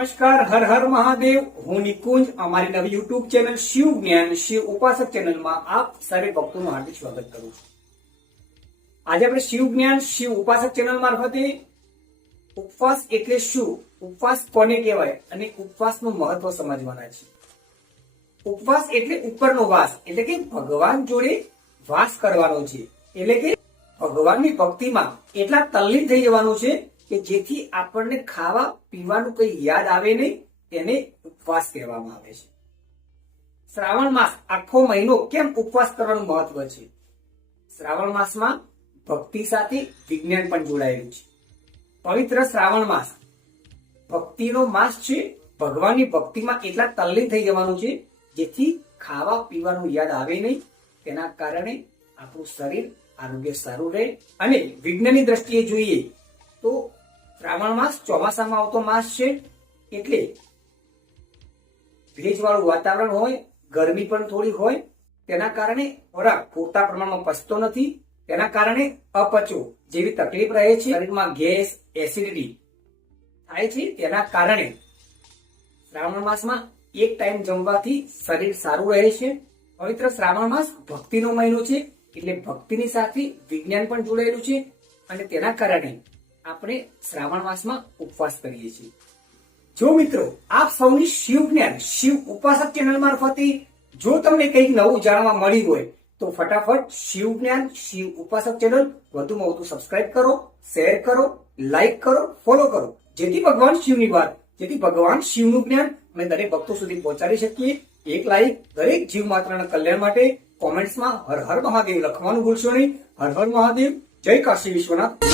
નમસ્કાર, હર હર મહાદેવ. હું નિકુંજ, અમારી નવી યુટ્યુબ ચેનલ શિવ જ્ઞાન, શિવ ઉપાસક ચેનલમાં આપ સર્વે ભક્તોનું હાર્દિક સ્વાગત કરું છું. આજે આપણે શિવ જ્ઞાન, શિવ ઉપાસક ચેનલ મારફતે ઉપવાસ એટલે શું? ઉપવાસ કોને કહેવાય? અને ઉપવાસનું મહત્વ સમજવાના છે. ઉપવાસ એટલે ઉપરનો વાસ, એટલે કે ભગવાન જોડે વાસ કરવાનો છે. એટલે કે ભગવાનની ભક્તિમાં એટલા તલ્લીન થઈ જવાનું છે કે જેથી આપણને ખાવા, પીવાનું કઈ યાદ આવે નહીં એને ઉપવાસ કહેવામાં આવે છે. શ્રાવણ માસ આખો મહિનો કેમ ઉપવાસ કરવાનું મહત્વ છે? શ્રાવણ માસમાં ભક્તિ સાથે વિજ્ઞાન પણ જોડાયેલું છે. પવિત્ર શ્રાવણ માસ ભક્તિનો માસ છે. ભગવાનની ભક્તિમાં એટલા તલ્લીન થઈ જવાનું છે, જેથી ખાવા, પીવાનું યાદ આવે નહીં. તેના કારણે આપણું શરીર આરોગ્ય સારું રહે. અને વિજ્ઞાનની દ્રષ્ટિએ જોઈએ તો શ્રાવણ માસ ચોમાસામાં આવતો માસ છે, એટલે ભેજવાળું વાતાવરણ હોય, ગરમી પણ થોડી હોય, તેના કારણે ખોરાક પૂરતા પ્રમાણમાં પચતો નથી, તેના કારણે અપચો જેવી તકલીફ રહે છે. શરીરમાં ગેસ, એસિડિટી થાય છે, તેના કારણે શ્રાવણ માસમાં એક ટાઈમ જમવાથી શરીર સારું રહે છે. પવિત્ર શ્રાવણ માસ ભક્તિનો મહિનો છે, એટલે ભક્તિની સાથે વિજ્ઞાન પણ જોડાયેલું છે, અને તેના કારણે આપણે શ્રાવણ માસમાં ઉપવાસ કરીએ છીએ. જો મિત્રો, આપ સૌની શિવ જ્ઞાન, શિવ ઉપાસક ચેનલ મારફતે જો તમને કંઈક નવું જાણવા મળ્યું હોય, તો ફટાફટ શિવ જ્ઞાન, શિવ ઉપાસક ચેનલ વધુમાં વધુ સબસ્ક્રાઇબ કરો શેર કરો લાઈક કરો ફોલો કરો. જેથી ભગવાન શિવની વાત, જેથી ભગવાન શિવનું જ્ઞાન અમે દરેક ભક્તો સુધી પહોંચાડી શકીએ. એક લાઈક દરેક જીવ માત્રના કલ્યાણ માટે કોમેન્ટ્સમાં હર હર મહાદેવ લખવાનું ભૂલશો નહીં. હર હર મહાદેવ. જય કાશી વિશ્વનાથ.